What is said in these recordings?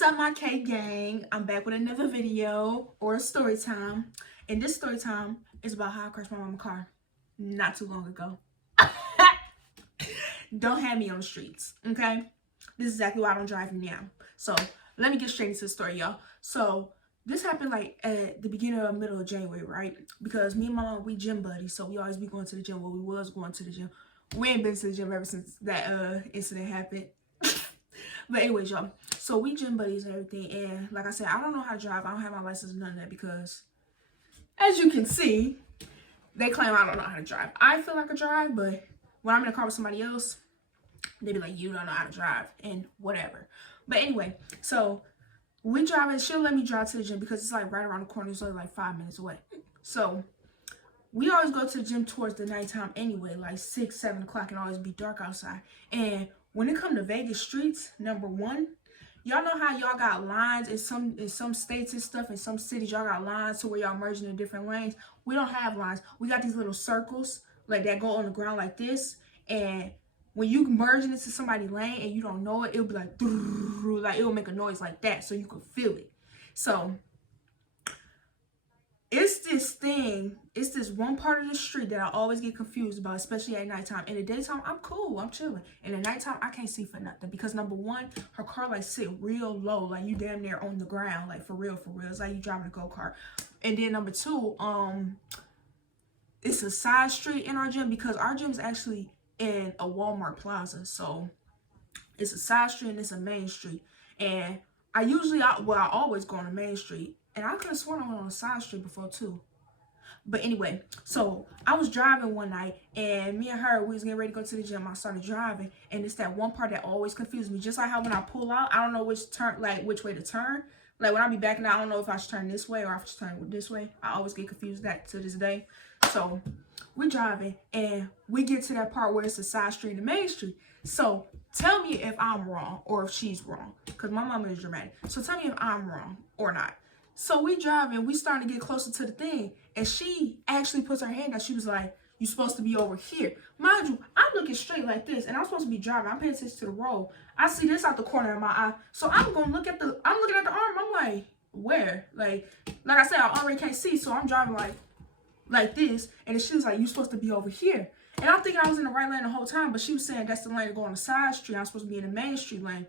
What's up, my K gang? I'm back with another video or a story time. And this story time is about how I crashed my mama's car not too long ago. Don't have me on the streets, okay? This is exactly why I don't drive now. So let me get straight into the story, y'all. So this happened like at the beginning or middle of January, right? Because me and my mom, we gym buddies, so we always be going to the gym. Well, we was going to the gym. We ain't been to the gym ever since that incident happened. But anyways, y'all, so we gym buddies and everything, and like I said, I don't know how to drive. I don't have my license or none of that because, as you can see, they claim I don't know how to drive. I feel like I drive, but when I'm in a car with somebody else, they be like, you don't know how to drive, and whatever. But anyway, so we drive, and she'll let me drive to the gym because it's like right around the corner. It's only like 5 minutes away. So we always go to the gym towards the nighttime anyway, like 6, 7 o'clock, and always be dark outside. And when it come to Vegas streets, number one, y'all know how y'all got lines in some states and stuff, in some cities y'all got lines to where y'all merging in different lanes. We don't have lines. We got these little circles like that go on the ground like this, and when you merging into somebody's lane and you don't know it, it'll be like it'll make a noise like that so you can feel it. So it's this one part of the street that I always get confused about, especially at nighttime. In the daytime, I'm cool, I'm chilling. In the nighttime, I can't see for nothing because number one, her car like sit real low, like you damn near on the ground, like for real. It's like you driving a go-kart. And then number two, it's a side street in our gym because our gym's actually in a Walmart plaza. So it's a side street and it's a main street. And I always go on the main street. And I could have sworn I went on a side street before too. But anyway, so I was driving one night and me and her, we was getting ready to go to the gym. I started driving and it's that one part that always confuses me. Just like how when I pull out, I don't know which way to turn. Like when I be backing out, I don't know if I should turn this way or if I should turn this way. I always get confused that to this day. So we're driving and we get to that part where it's a side street and the main street. So tell me if I'm wrong or if she's wrong. Because my mama is dramatic. So tell me if I'm wrong or not. So we driving, we starting to get closer to the thing, and she actually puts her hand out. She was like, "You supposed to be over here." Mind you, I'm looking straight like this, and I'm supposed to be driving. I'm paying attention to the road. I see this out the corner of my eye, so I'm looking at the arm. I'm like, where? Like I said, I already can't see, so I'm driving like this, and then she was like, "You supposed to be over here." And I'm thinking I was in the right lane the whole time, but she was saying that's the lane to go on the side street. I'm supposed to be in the main street lane.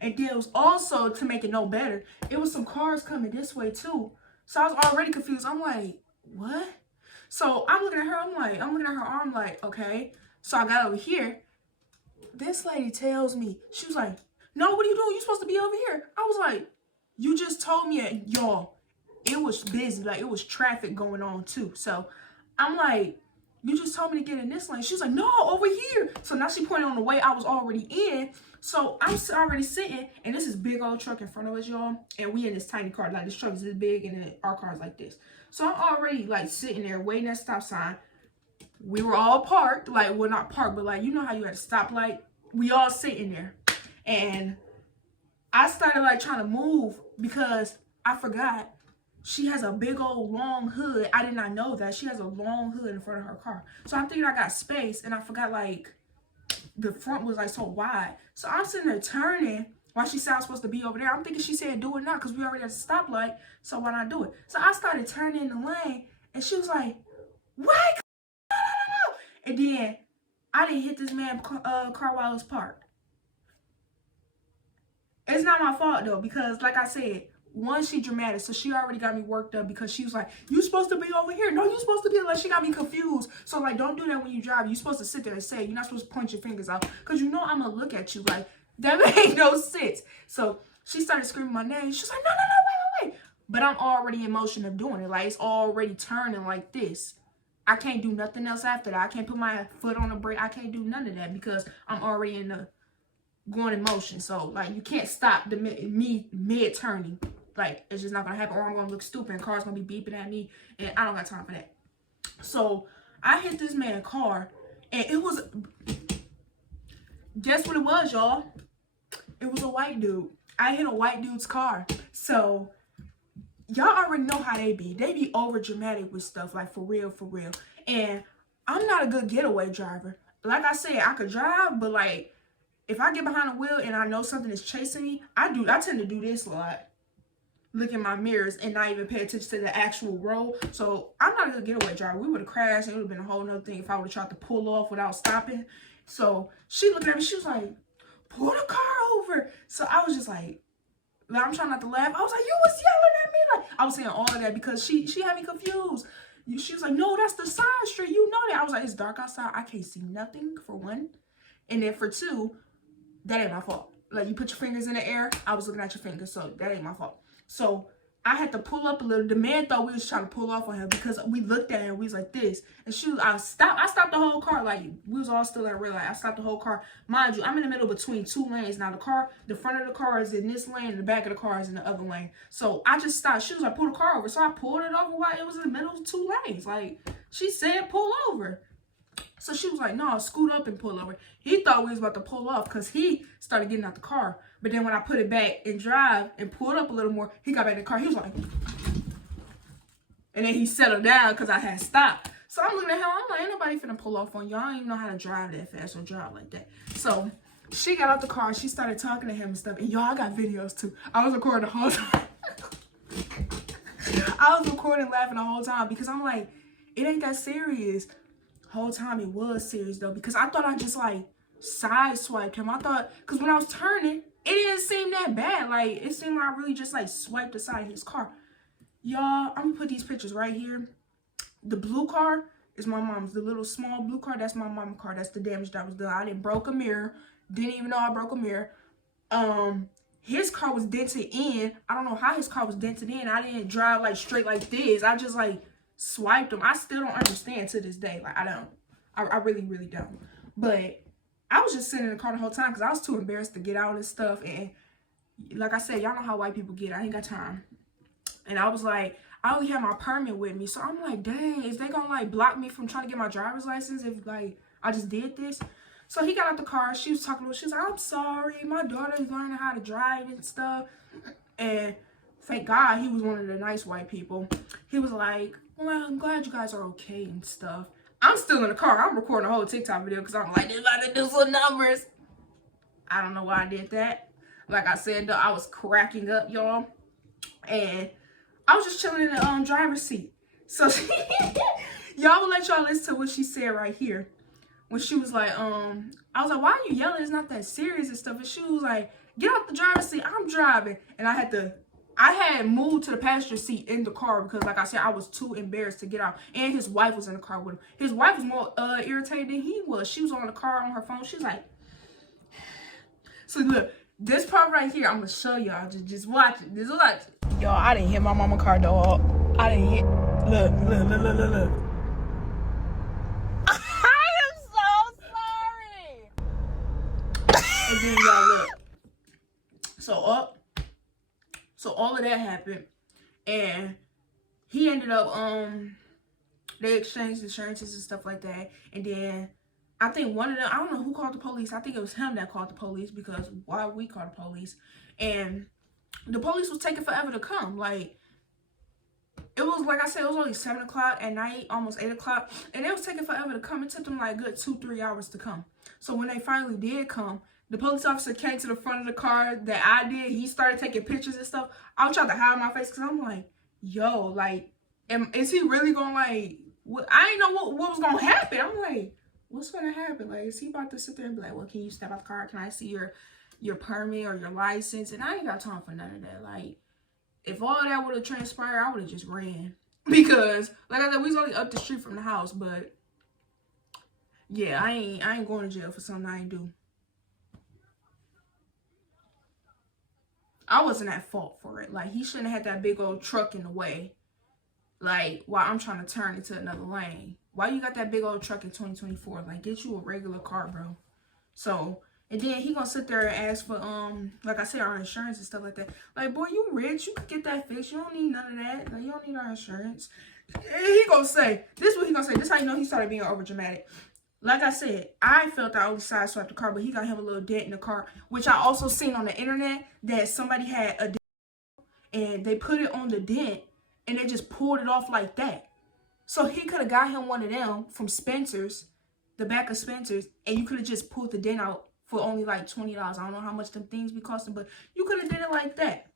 And then it was also, to make it no better, it was some cars coming this way too. So I was already confused. I'm like, what? So I'm looking at her, I'm looking at her arm like, okay. So I got over here. This lady tells me, she was like, "No, what are you doing? You're supposed to be over here." I was like, "You just told me," y'all, it was busy. Like it was traffic going on too. So I'm like, "You just told me to get in this lane." She was like, "No, over here." So now she pointed on the way I was already in. So I'm already sitting, and this is big old truck in front of us, y'all. And we in this tiny car. Like this truck is this big, and then our car is like this. So I'm already like sitting there waiting at stop sign. We were all parked, like, well, not parked, but like, you know how you at a stoplight? We all sitting there. And I started like trying to move because I forgot she has a big old long hood. I did not know that. She has a long hood in front of her car. So I'm thinking I got space, and I forgot like the front was like so wide. So I'm sitting there turning while she said I was supposed to be over there. I'm thinking she said do it now because we already at a stoplight, so why not do it? So I started turning in the lane, and she was like, "Wait!" And then I didn't hit this man's car while it was parked. It's not my fault though, because like I said, one, she dramatic, so she already got me worked up because she was like, "You supposed to be over here." No, you supposed to be, like, she got me confused. So like, don't do that when you drive. You supposed to sit there and say, you're not supposed to point your fingers out because you know I'm gonna look at you like that made no sense. So she started screaming my name. She's like, "No, wait. But I'm already in motion of doing it. Like it's already turning like this. I can't do nothing else after that. I can't put my foot on the brake. I can't do none of that because I'm already in the going in motion. So like, you can't stop me mid turning. Like, it's just not gonna happen, or I'm gonna look stupid and cars gonna be beeping at me, and I don't got time for that. So I hit this man's car, and it was, guess what it was, y'all? It was a white dude. I hit a white dude's car. So y'all already know how they be. They be over dramatic with stuff, like for real. And I'm not a good getaway driver. Like I said, I could drive, but like if I get behind the wheel and I know something is chasing me, I tend to do this a lot. Look in my mirrors and not even pay attention to the actual road. So I'm not a good getaway driver. We would have crashed and it would have been a whole nother thing if I would have tried to pull off without stopping. So she looked at me, she was like, pull the car over. So I was just like I'm trying not to laugh. I was like, you was yelling at me. Like, I was saying all of that because she had me confused. She was like, no, that's the side street. You know that. I was like, it's dark outside. I can't see nothing, for one. And then for two, that ain't my fault. Like, you put your fingers in the air. I was looking at your fingers, so that ain't my fault. So I had to pull up a little. The man thought we was trying to pull off on him because we looked at him. We was like this. And I stopped the whole car. Like, we was all still at red light. I stopped the whole car. Mind you, I'm in the middle between two lanes. Now, the front of the car is in this lane and the back of the car is in the other lane. So I just stopped. She was like, pull the car over. So I pulled it over while it was in the middle of two lanes. Like, she said, pull over. So she was like, no, scoot up and pull over. He thought we was about to pull off because he started getting out the car. But then when I put it back and drive and pulled up a little more, he got back in the car. He was like, and then he settled down because I had stopped. So I'm looking at him. I'm like, ain't nobody finna pull off on y'all. I don't even know how to drive that fast or drive like that. So she got out the car. She started talking to him and stuff. And y'all, I got videos too. I was recording the whole time. I was recording laughing the whole time because I'm like, it ain't that serious. Whole time it was serious though, because I thought I just like sideswiped him. I thought, because when I was turning, it didn't seem that bad. Like, it seemed like I really just like swiped the side of his car. Y'all, I'm gonna put these pictures right here. The blue car is my mom's. The little small blue car, that's my mom's car. That's the damage that was done. I didn't broke a mirror. Didn't even know I broke a mirror. His car was dented in. I don't know how his car was dented in. I didn't drive like straight like this. I just like swiped him. I still don't understand to this day. Like, I don't. I really, really don't. But I was just sitting in the car the whole time because I was too embarrassed to get out and stuff. And like I said, y'all know how white people get. I ain't got time. And I was like, I only had my permit with me. So I'm like, dang, is they gonna like block me from trying to get my driver's license if like I just did this? So he got out the car. She was talking to her. She was like, I'm sorry. My daughter's learning how to drive and stuff. And thank God he was one of the nice white people. He was like, well, I'm glad you guys are okay and stuff. I'm still in the car. I'm recording a whole TikTok video because I'm like, they're about to do some numbers. I don't know why I did that. Like I said, though, I was cracking up, y'all. And I was just chilling in the driver's seat. So y'all will let y'all listen to what she said right here. When she was like, I was like, why are you yelling? It's not that serious and stuff. And she was like, get off the driver's seat. I'm driving. And I had moved to the passenger seat in the car because, like I said, I was too embarrassed to get out. And his wife was in the car with him. His wife was more irritated than he was. She was on the car on her phone. She was like, so look, this part right here, I'm going to show y'all. Just watch it. Just watch it. Y'all, I didn't hit my mama car, dog. I didn't hit. Look. I am so sorry. And then y'all look. So all of that happened, and he ended up, they exchanged insurances and stuff like that. And then I think one of them, I don't know who called the police. I think it was him that called the police because why we called the police. And the police was taking forever to come. Like, it was, like I said, it was only 7 o'clock at night, almost 8 o'clock. And it was taking forever to come. It took them like a good 2-3 hours to come. So when they finally did come, the police officer came to the front of the car that I did. He started taking pictures and stuff. I was trying to hide my face because I'm like, yo, like, is he really going to, like, I didn't know what was going to happen. I'm like, what's going to happen? Like, is he about to sit there and be like, well, can you step out the car? Can I see your permit or your license? And I ain't got time for none of that. Like, if all of that would have transpired, I would have just ran. Because, like I said, we was only up the street from the house. But, yeah, I ain't going to jail for something I ain't do. I wasn't at fault for it. Like, he shouldn't have had that big old truck in the way. Like, while I'm trying to turn into another lane. Why you got that big old truck in 2024? Like, get you a regular car, bro. So, and then he gonna sit there and ask for, like I said, our insurance and stuff like that. Like, boy, you rich. You could get that fixed. You don't need none of that. Like, you don't need our insurance. And he gonna say, this is what he gonna say. This is how you know he started being over dramatic. Like I said, I felt I only sideswiped the car, but he got him a little dent in the car, which I also seen on the internet that somebody had a dent and they put it on the dent and they just pulled it off like that. So he could have got him one of them from Spencer's, the back of Spencer's, and you could have just pulled the dent out for only like $20. I don't know how much them things be costing, but you could have did it like that.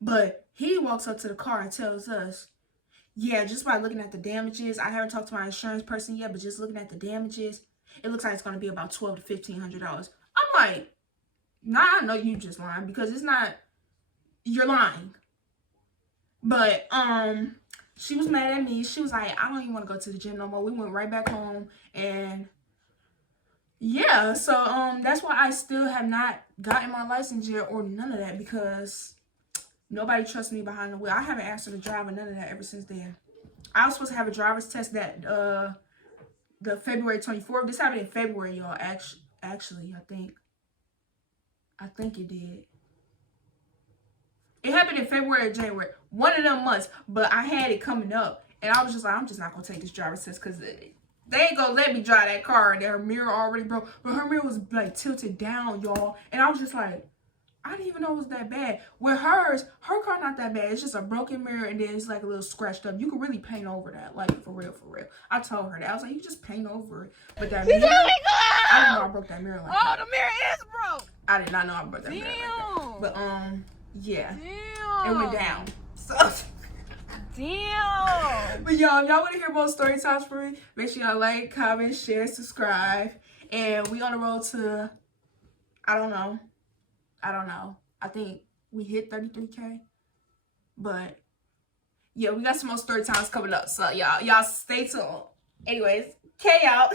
But he walks up to the car and tells us, yeah, just by looking at the damages, I haven't talked to my insurance person yet, but just looking at the damages, it looks like it's going to be about $1,200 to $1,500. I'm like, nah, I know you just lying, because it's not, you're lying. But she was mad at me. She was like, I don't even want to go to the gym no more. We went right back home, and yeah, so that's why I still have not gotten my license yet or none of that, because nobody trusts me behind the wheel. I haven't asked her to drive or none of that ever since then. I was supposed to have a driver's test that the February 24th. This happened in February, y'all. Actually, I think it did. It happened in February or January, one of them months. But I had it coming up, and I was just like, I'm just not gonna take this driver's test, because they ain't gonna let me drive that car, and her mirror already broke. But her mirror was like tilted down, y'all, and I was just like, I didn't even know it was that bad. With hers, her car not that bad. It's just a broken mirror, and then it's like a little scratched up. You can really paint over that, like for real, for real. I told her that. I was like, you just paint over it. But that mirror, I didn't know I broke that mirror like that. Oh, the mirror is broke. I did not know I broke that mirror like that. But yeah, Damn. it went down. So. Damn. But y'all, if y'all want to hear more story times from me, make sure y'all like, comment, share, subscribe. And we on the road to, I don't know. I think we hit 33K. But yeah, we got some more story times coming up. So y'all stay tuned. Anyways, K out.